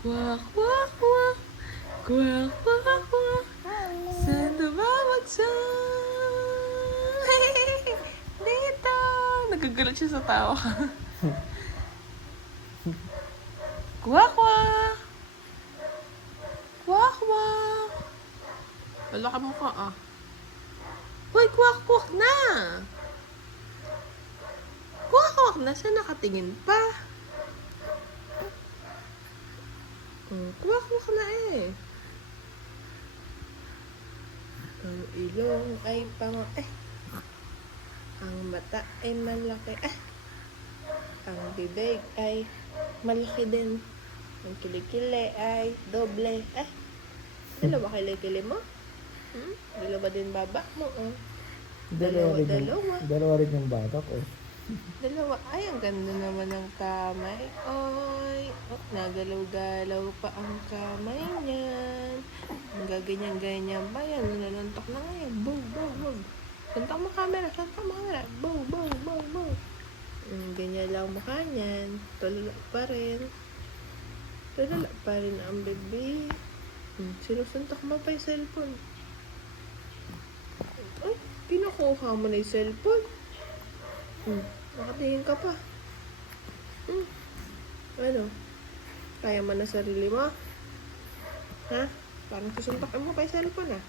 Quack, quack, quack. Quack, quack, quack. Saan tumawagsan? Dito! Nagagalit siya sa tawa. Quack, quack. Quack, quack. Wala ka mo ka ah. Hoy, quack, quack na! Quack, quack na. Saan nakatingin pa? Quack, quack na eh. Ang ilong ay ang mata ay malaki. Ang bibig ay malaki din. Ang kilikili ay doble. Dalawa kilikili mo? Dalawa din baba mo, oh. Dalawa. Dalawa rin yung batak, oh. Dalawa. Ay, ang ganda naman ng kamay. Oy, nagalaw-galaw pa ang kamay niyan. Ang gaganyan-ganyan pa yan. Nanantok na nga yan. Boom, boom, boom. Suntok mo camera. Boom, boom, boom, boom. Ganyan lang mukha niyan. Tulala pa rin. Tulala pa rin ang bebe. Sinusuntok mo pa yung cellphone. Ay, kinukuha mo na yung cellphone. Nakatingin ka pa. Ano? Kaya mo na sarili mo? Ha? Parang susuntokin mo pa yung cellphone, ah.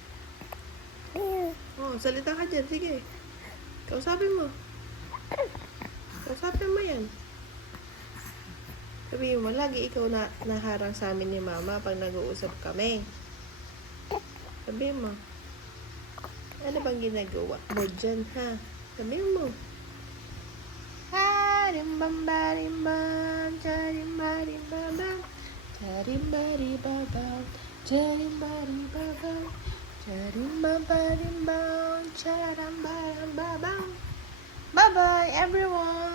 Oh, salita ka dyan. Sige. Kausapin mo. Kausapin mo yan. Sabihin mo, lagi ikaw na naharang sa amin ni Mama pag nag-uusap kami. Sabihin mo. Ano bang ginagawa mo dyan, ha? Sabihin mo. Rimbam-barimbam, charimbaribabam, charimbaribabam, charimbaribabam, charimbam-barimbam, charambarababam. Bye-bye, everyone!